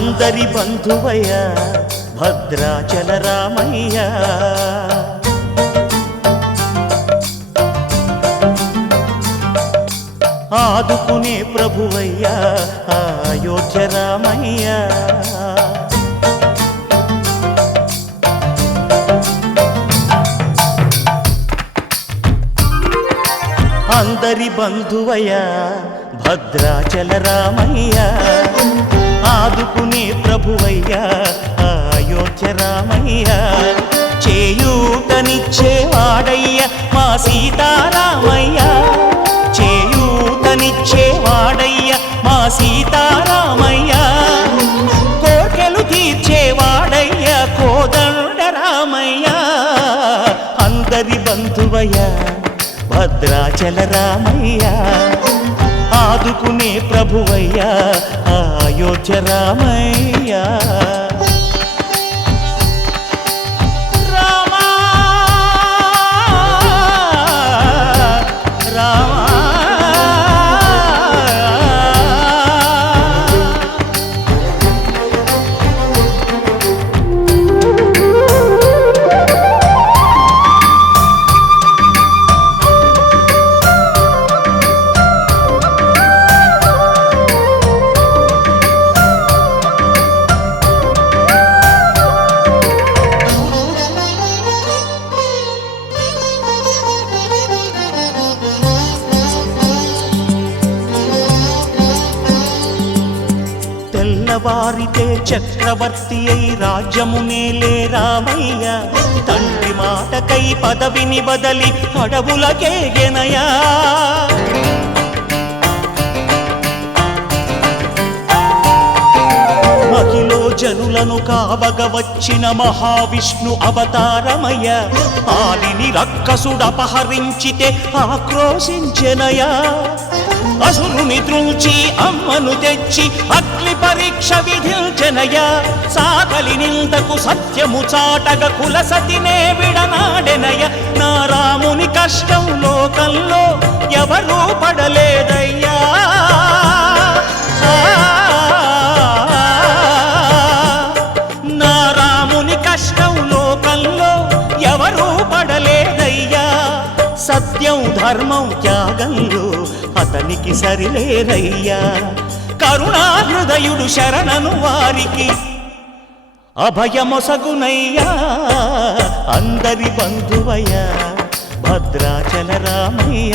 అందరి బంధువయ్య భద్రాచల రామయ్య ఆదుకునే ప్రభువయ్య అయోధ్య రామయ్య అందరి బంధువయ్య భద్రాచల రామయ్య ఆదుకునే ప్రభువయ్య అయోధ్య రామయ్య చేయూతనిచ్చేవాడయ్య మా సీతారామయ్య చేయూతనిచ్చేవాడయ్య మా సీతారామయ్య కోర్కెలు తీర్చేవాడయ్య కోదండ రామయ్య అందరి బంధువయ్య భద్రాచల రామయ్య ఆదుకునే ప్రభువయ్య అయోధ్య రామయ్య తెల్లవారితే చక్రవర్తి అయి రాజ్యమునేలే రామయ్య తండ్రి మాటకై పదవిని బదలి అడవులకేగెనయా మహిలో జనులను కావగ వచ్చిన మహావిష్ణు అవతారమయ్య ఆలిని రక్కసుడపహరించితే ఆక్రోశించెనయా అసురుని త్రుంచి అమ్మను తెచ్చి అగ్ని పరీక్ష విధించెనయా సాగలి నిందకు సత్యము చాటగ కులసతినే విడనాడెనయ నా రాముని కష్టం లోకంలో ఎవరూ పడలేదయ్యా నా రాముని కష్టం లోకంలో ఎవరూ పడలేదయ్యా సత్యం ధర్మం త్యాగంలో అతనికి సరిలేరయ్యా కరుణా హృదయుడు శరణను వారికి అభయమొసగునయ్యా అందరి బంధువయ్య భద్రాచల రామయ్య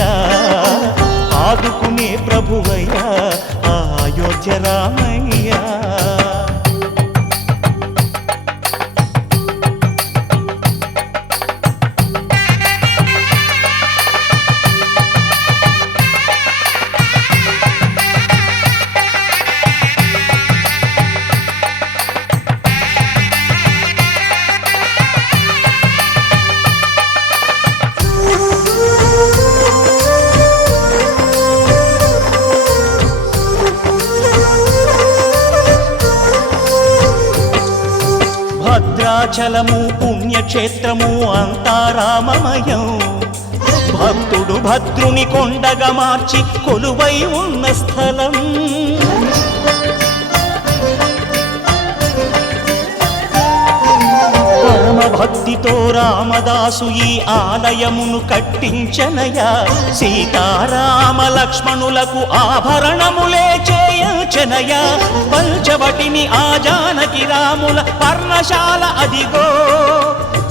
ఆదుకునే ప్రభువయ్య అయోధ్య రామయ్య భద్రాచలము పుణ్యక్షేత్రము అంతా రామమయం భక్తుడు భద్రుని కొండగా మార్చి కొలువై ఉన్న స్థలం పరమ భక్తితో రామదాసు ఈ ఆలయమును కట్టించనయా సీతారామ లక్ష్మణులకు ఆభరణములే చేయచనయా పంచవటిని ఆ జానకి రాముల పర్ణశాల అదిగో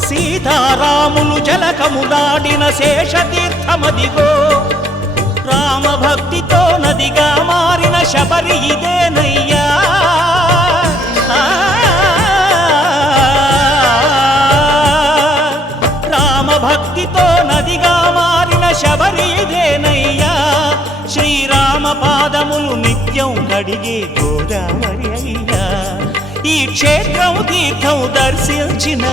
సీతారాములు జలకములాడిన శేషతీర్థమదిగో రామభక్తితో నదిగా మారిన శబరి ఇదేనయ్యా రామభక్తితో నదిగా మారిన శబరి ఇదేనయ్యా శ్రీరామ పాదములు నిత్యం కడిగే గోదావరి అయ్యా ఈ క్షేత్రం తీర్థం దర్శించిన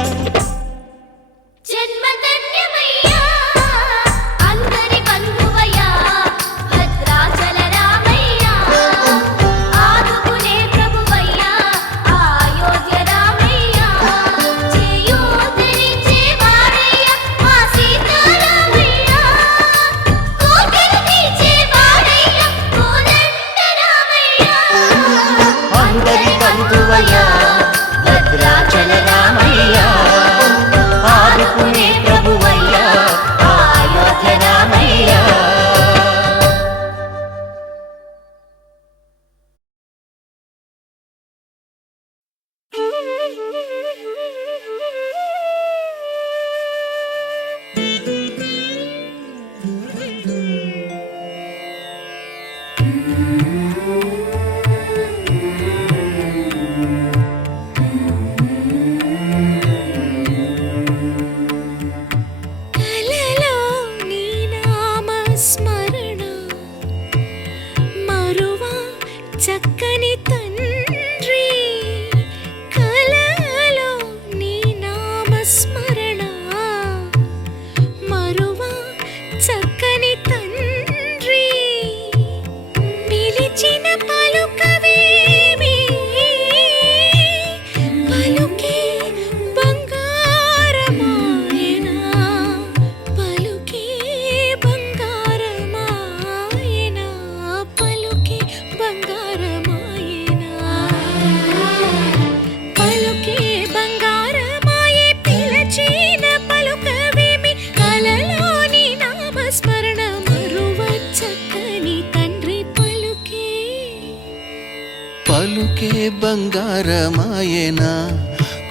పలుకే బంగారమాయనా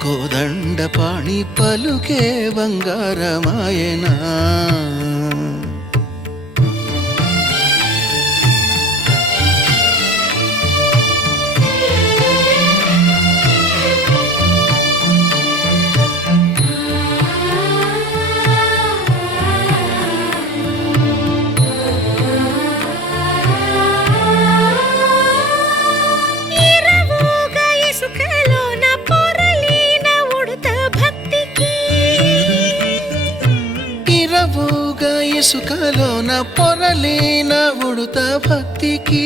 కోదండపాణి పలుకే బంగారమాయనా ఇరవోగా ఇసుకలోన పొరలిన ఉడుత భక్తికి ఇరవుగా ఇసుకలోన పొరలేన ఉడుత భక్తికి